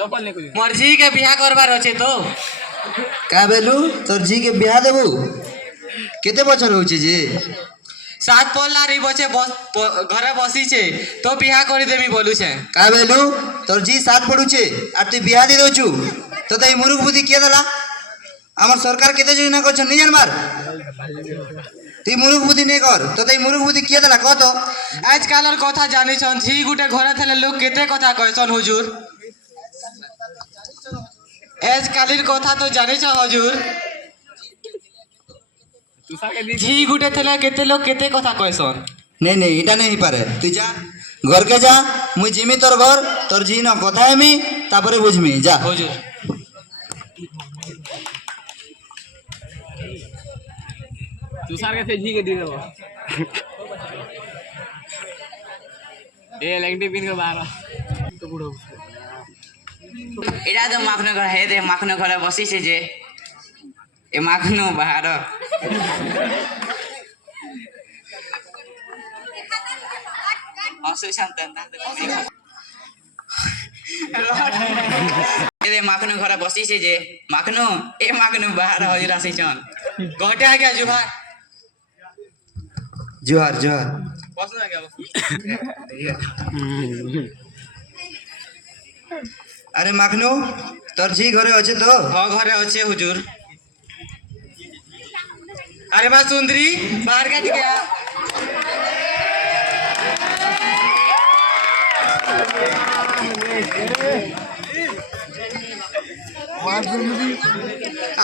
मोर झी के बिहा करबार अच्छे तो का बेलू तोर झी के बिहा देबू केते बछर होचे जे सात पल्ला री बचे घरे बसी छे तो बिहा कर देमी बोलू छे का बेलू तोर झी साथ पड़ुचे और तू बिहा दे दोचू तो तई मुरुख बुद्धि किए दला हमर सरकार केते योजना करछ नहीं जानबार तुई मुरुख बुद्धि नहीं कर तो तई मुरुख बुद्धि किए दला कह तो आजकल कथा जानी छन झी गुटे घरे थले लोग केते कथा कहसन हुजूर आजकल कथा तो जानी छ हुजूर झी गुटे थले केते लोग केते कथा कहसन नहीं नहीं इटा नहीं पारे तू जा घर के जा मुई जिमी तोर घर तोर झी न कथा हेमी तापरे बुझमी जा हुजूर तुषार के झी के दी देबो ए लंगटी पिन के बाहर तो बुढ़ो एटा तो माखनो घर है दे माखनो घर बसी से जे ए माखनो बाहर असो शांत ए माखनो घर बसी से जे माखनो ए माखनो बाहर हजरा से चन घटे आ गया जुभार जोहार जोहार बस आ गया अरे माखनो तोर झी घरे अच्छे तो हाँ घरे अच्छे हुजूर अरे माँ सुंदरी बाहर का गया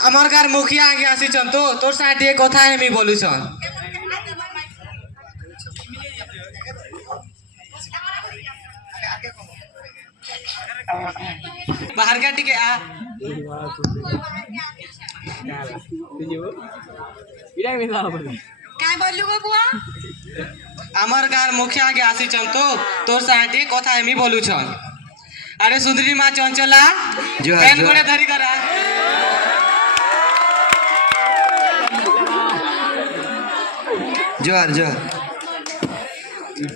আমার গার মুখিয়া আগে আসিছন তো তোর সাথে কথা আমি বলুছন बाहर का टिके आ काय बोललू गो बुआ আমার গার মুখিয়া আগে আসিছন তো তোর সাথে কথা আমি বলুছন अरे सुंदरी माँ चंचला जोहार, पेन जोहार। कोड़े धरी करा जोहार जोहार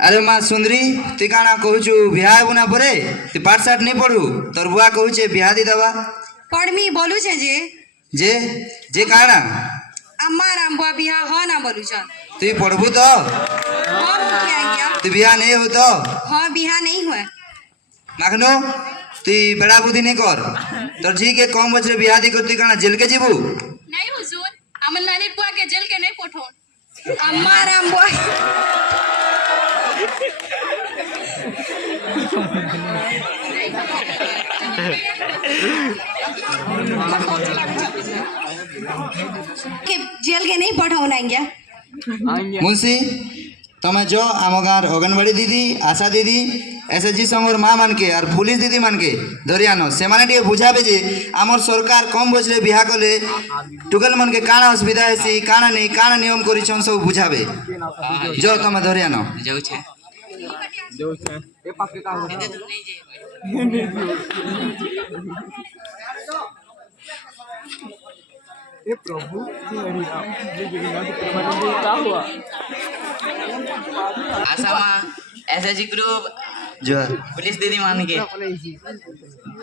अरे माँ सुंदरी तु काना कहूचु बिहा बुना परे तु पाठ साठ नहीं पढ़ू तोर बुआ कहूचे बिहा दी दवा पढ़मी बोलू छे जे जे काना अम्मा राम बुआ बिहा हो ना बोलू छन तु पढ़बू तो हां मुखिया गया तु बिहा नहीं हो तो हां बिहा नहीं हुए माखनो तु बड़ा बुद्धि नहीं कर तोर झी के कम बछरे बिहा दी कर तु काना जेल के जीबू नहीं हुजूर अमन नानी बुआ के जेल के नहीं पठो अम्मा राम बुआ के जेल के नहीं पठाउना गया मुंशी तमें जो आम गाँव अंगनवाड़ी दीदी आशा दीदी एसएचजी संघर माँ मान के और पुलिस दीदी मान के धरियान से माने बुझाबे जे आमर सरकार कम बजरे बिहा कले टुकेल मन के काना असुविधा है काना नहीं काना नियम करिछन सब बुझाबे जो तमें धरियान जाऊ छे ए पक्के का ए प्रभु हरि राम क्या हुआ आशा माँ एसएचजी ग्रुप जोहार पुलिस दीदी मान के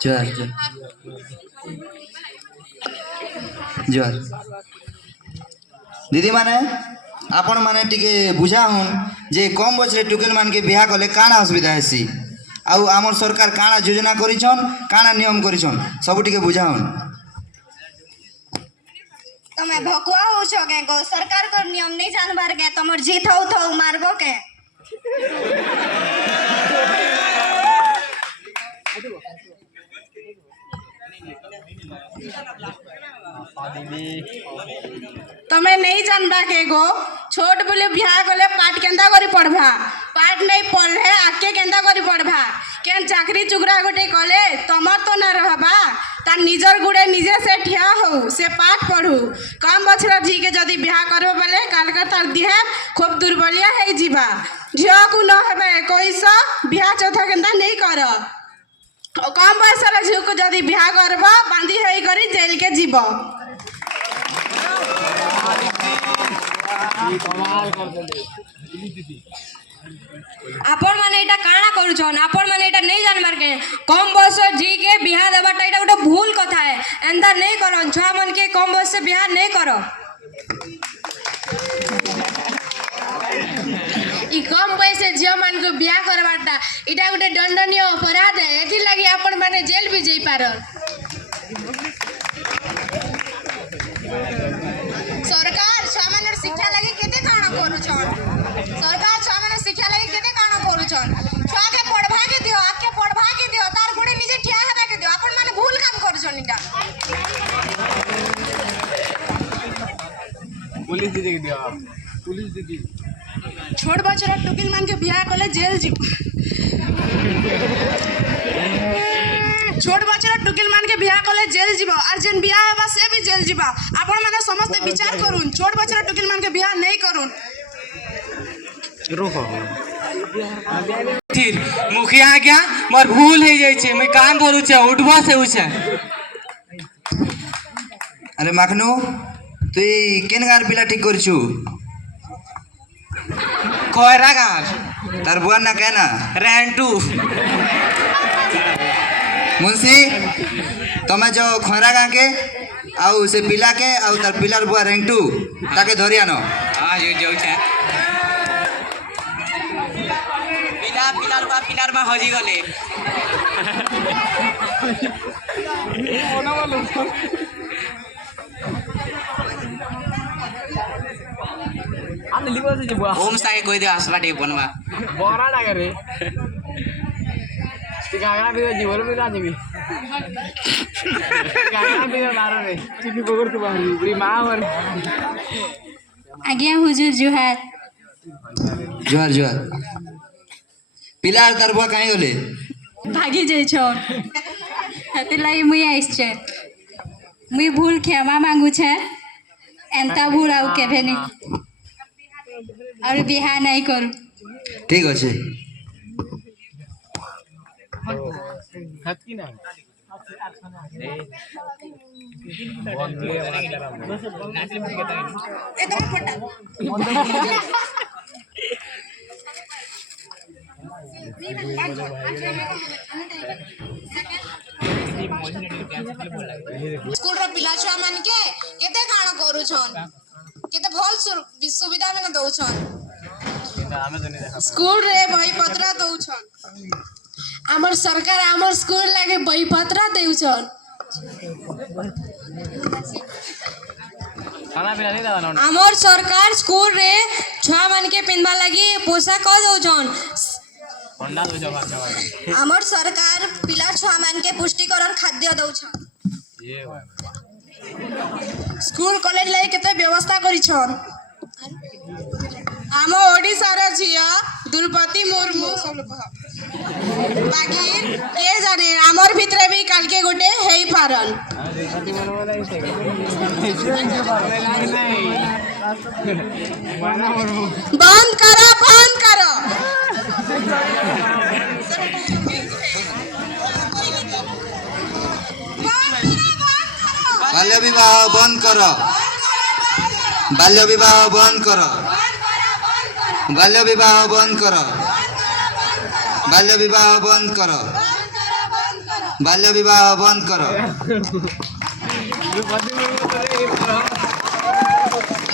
जोहार जोहार दीदी माने आपण माने टिके बुझाउन जे कम बजरे टुकेल मान के बिहा कले काना असुविधा है आउ आमर सरकार काना योजना करिछन काना नियम करिछन सब टिके बुझाउन तमे भकुआ हो छो के को सरकार को नियम नहीं जानबार के तमर जीत हो तो मारबो के तमे नहीं जानबा के गो छोट बोले बिहा गले पाठ केंदा करी पढ़बा पाठ नहीं पढ़े आके केंदा करी पढ़बा केन चाकरी चुगरा गोटे कले तमर तो ना रहबा तार निजर गुड़े निजे से ठिया हो से पाठ पढ़ू कम बछर झी के जदी बिहा करबो बोले कालका तार दिहा खूब दुर्बलिया है जीवा झियो को न हेबे 21 बिहा चौथा केंदा नहीं कर कम बयसर झियो को जदी बिहा करबो बांधी होई करी जेल के जीव आपण माने एटा काना करूछन आपण माने एटा नहीं जानबार के कम बयस जी के बिहा करन छुआ मन के कम बयस से बिहार नहीं करो। इ कम बयस से झियो मान को बिया करवाटा इटा गोटे दंडनीय अपराध है। एथि लागि आपण माने जेल भी जाई पारन। सरकार छुआ मानर शिक्षा लागि केते काण करूछन। सरकार छुआ मानर शिक्षा लागि केते काण करूछन। छुआ के पढ़वा के दियो, आके पढ़वा के दियो, तार गुडे निजे ठिया हेबा के दियो। आपण माने भूल काम करूछन इटा। पुलिस दीदी के दिया, पुलिस दीदी छोट बच्चा टुकिल मान के बियाह कले जेल जीव। छोट बच्चा टुकिल मान के बियाह कले जेल जीव और जेन बियाह हेबा से भी जेल जीव। आपण माने समस्त विचार करून। छोट बच्चा टुकिल मान के बियाह नहीं करून। फिर मुखिया आज्ञा मोर भूल हो जाए छे। मैं काम करू छे उठबो से उछे। अरे माखनू तुई केन गार पिला ठीक करछु खैरा गाँव तार बुआ ना कहना रेंटू। मुंशी तमे जो खरा गाँ के आउ से पिला के आउ तार पिलार बुआ रेंटू ताके धरि आनो। हाँ जो जो छे पिलार बा हजी गले। आने लिबो से बुआ ओम साके कोई दे आसबा टे बनवा बरा ना करे गागा भी जीवन में ना जीवी गागा भी मारो रे चिनी बगर तो बाहरी बुरी मां और आज्ञा हुजूर जुहार। जुहार जुहार। पिलार तार बुआ काहे होले भागी जाई छो। हेति लागि मुई आइस छे। मुई भूल क्षमा मांगू छे। एंता भूल आउ केभे नहीं और बिहा नहीं करू। ठीक अच्छे। हाथ की ना एकदम फटा। स्कूल रो पिला छुआ मान के केते काण करूछन। केते भल सुविधा में दउछन। स्कूल रे बही पत्र दउछन। आमर सरकार आमर स्कूल लागे बही पत्र देउछन। खाना पीना नहीं दावा ना आमर सरकार स्कूल रे छुआ मन के पिनबा लागि पोशाक दउछन। अंडा दो जो खाना हमर सरकार पिला छुआ मान के पुष्टिकरण खाद्य दउछन। ये स्कूल कॉलेज लागे केते व्यवस्था करिछन। आम ओडिसा रा झिया द्रौपदी मुर्मू सब लोग बाकी के जाने आमर भितरे भी काल के गोटे हेई पारन। बंद करो बंद करो। बाल्य विवाह बंद करो। बाल्य विवाह बंद करो। बाल्य विवाह बंद करो। बाल्य विवाह बंद करो। बाल्य विवाह बंद करो।